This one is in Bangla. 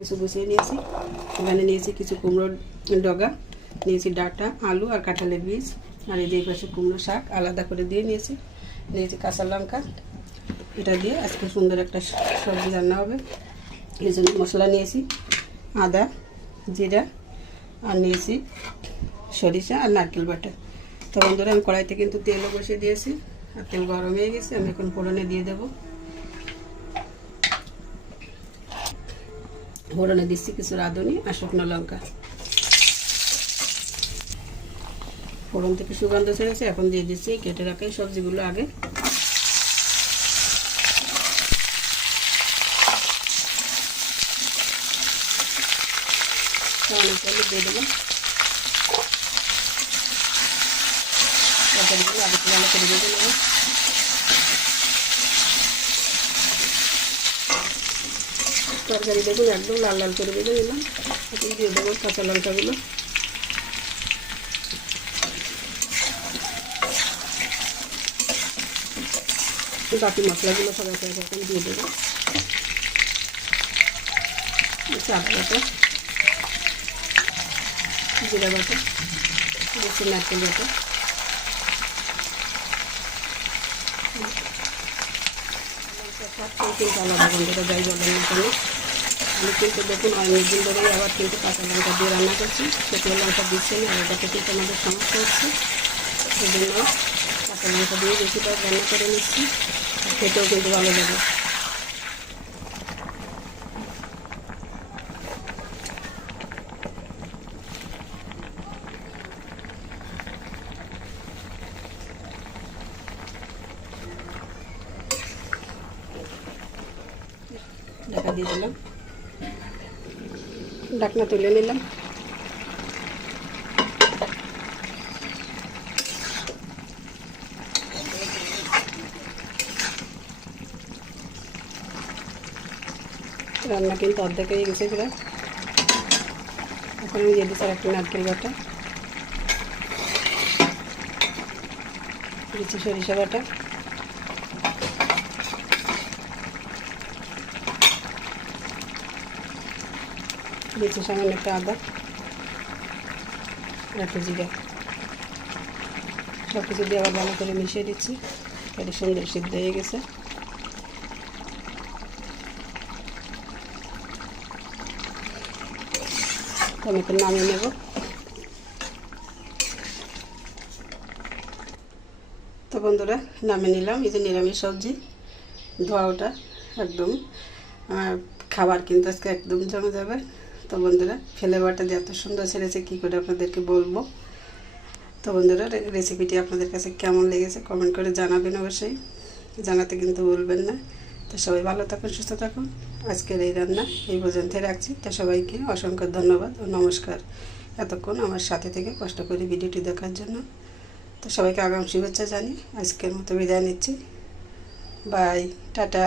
কিছু বসিয়ে নিয়েছি। এখানে নিয়েছি কিছু কুমড়োর ডগা, নিয়েছি ডাঁটা, আলু আর কাঁঠালের বীজ, আর এই যে পাশে কুমড়ো শাক আলাদা করে দিয়ে নিয়েছি। নিয়েছি কাঁচা লঙ্কা, এটা দিয়ে আজকে সুন্দর একটা সবজি রান্না হবে। এই জন্য মশলা নিয়েছি আদা, জিরা, আর নিয়েছি সরিষা আর নারকেল বাটা। তো বন্ধুরা, আমি কড়াইতে কিন্তু তেলও বসিয়ে দিয়েছি, আর তেল গরম হয়ে গেছে। আমি এখন ফোড়নে দিয়ে দেবো। ফোড়নে দিচ্ছি কিছু রাঁধুনি আর শুকনো লঙ্কা। ফোড়ন থেকে সুগন্ধ ছেড়েছে, এখন দিয়ে দিচ্ছি কেটে রাখা সবজিগুলো। আগে দিয়ে দেবো। তরকারিগুলো আগে ভালো করে ভেজে নেবো। তরকারি দেখুন একদম লাল লাল করে ভেজে নিলাম। এখন দিয়ে দেবো কাঁচা লঙ্কাগুলো। বাকি মশলাগুলো সবাই এখন দিয়ে দেবো। আদা বাটা, জিরা বাটা, বেশি নারকেল বাটা, কিন্তু আলাদা গন্ধটা যাই বলেন না কেন। আমি কিন্তু দেখুন অনেকদিন ধরেই আবার কিন্তু কাঁচা লঙ্কা দিয়ে রান্না করছি, শুকনো লঙ্কা দিচ্ছে না, আর এটাতে কিন্তু আমাদের সমস্যা হচ্ছে। সেই জন্য কাঁচা লঙ্কা দিয়ে বেশিরভাগ রান্না করে নিচ্ছি, আর খেতেও কিন্তু ভালো লাগে। ঢাকা দিয়ে দিলাম, ঢাকনা তুলে নিলাম। রান্না কিন্তু অর্ধেক হয়ে গেছে প্রায়। এখন আমি দিয়ে দিচ্ছি একটা নারকেল বাটা, দিচ্ছি সরিষা বাটা, দিচ্ছি সামান্য একটা আদা আর একটু জিরা। সব কিছু দিয়ে আবার ভালো করে মিশিয়ে দিচ্ছি। এটা সুন্দর সিদ্ধ হয়ে গেছে। আমি এখন নামিয়ে নেব। তো বন্ধুরা, নামিয়ে নিলাম। এই যে নিরামিষ সবজি, ধোয়া ওটা একদম খাবার কিন্তু আজকে একদম জমে যাবে। তো বন্ধুরা, ফ্লেভারটা দিয়ে এত সুন্দর ছেড়েছে, কী করে আপনাদেরকে বলবো। তো বন্ধুরা, রেসিপিটি আপনাদের কাছে কেমন লেগেছে কমেন্ট করে জানাবেন, অবশ্যই জানাতে কিন্তু ভুলবেন না। তো সবাই ভালো থাকুন, সুস্থ থাকুন। আজকের এই রান্না এই পর্যন্ত রাখছি। তো সবাইকে অসংখ্য ধন্যবাদ ও নমস্কার, এতক্ষণ আমার সাথে থেকে কষ্ট করে ভিডিওটি দেখার জন্য। তো সবাইকে আগাম শুভেচ্ছা জানিয়ে আজকের মতো বিদায় নিচ্ছি। Bye, tata.